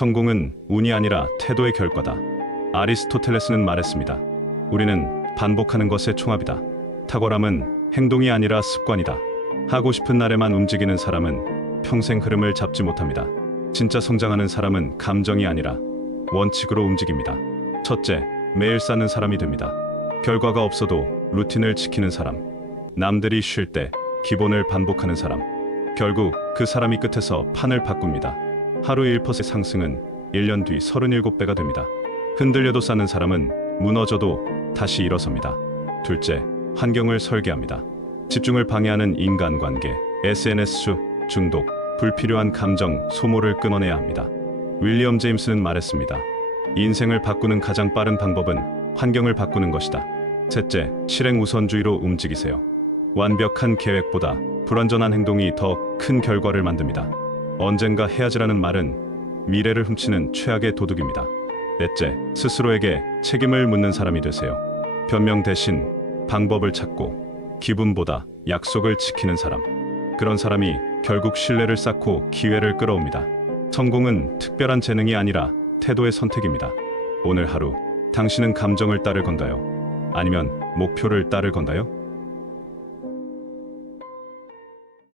성공은 운이 아니라 태도의 결과다. 아리스토텔레스는 말했습니다. 우리는 반복하는 것의 총합이다. 탁월함은 행동이 아니라 습관이다. 하고 싶은 날에만 움직이는 사람은 평생 흐름을 잡지 못합니다. 진짜 성장하는 사람은 감정이 아니라 원칙으로 움직입니다. 첫째, 매일 쌓는 사람이 됩니다. 결과가 없어도 루틴을 지키는 사람. 남들이 쉴 때 기본을 반복하는 사람. 결국 그 사람이 끝에서 판을 바꿉니다. 하루 1% 상승은 1년 뒤 37배가 됩니다. 흔들려도 쌓는 사람은 무너져도 다시 일어섭니다. 둘째, 환경을 설계합니다. 집중을 방해하는 인간관계, SNS 중독, 불필요한 감정 소모를 끊어내야 합니다. 윌리엄 제임스는 말했습니다. 인생을 바꾸는 가장 빠른 방법은 환경을 바꾸는 것이다. 셋째, 실행 우선주의로 움직이세요. 완벽한 계획보다 불완전한 행동이 더 큰 결과를 만듭니다. 언젠가 해야지라는 말은 미래를 훔치는 최악의 도둑입니다. 넷째, 스스로에게 책임을 묻는 사람이 되세요. 변명 대신 방법을 찾고 기분보다 약속을 지키는 사람. 그런 사람이 결국 신뢰를 쌓고 기회를 끌어옵니다. 성공은 특별한 재능이 아니라 태도의 선택입니다. 오늘 하루 당신은 감정을 따를 건가요? 아니면 목표를 따를 건가요?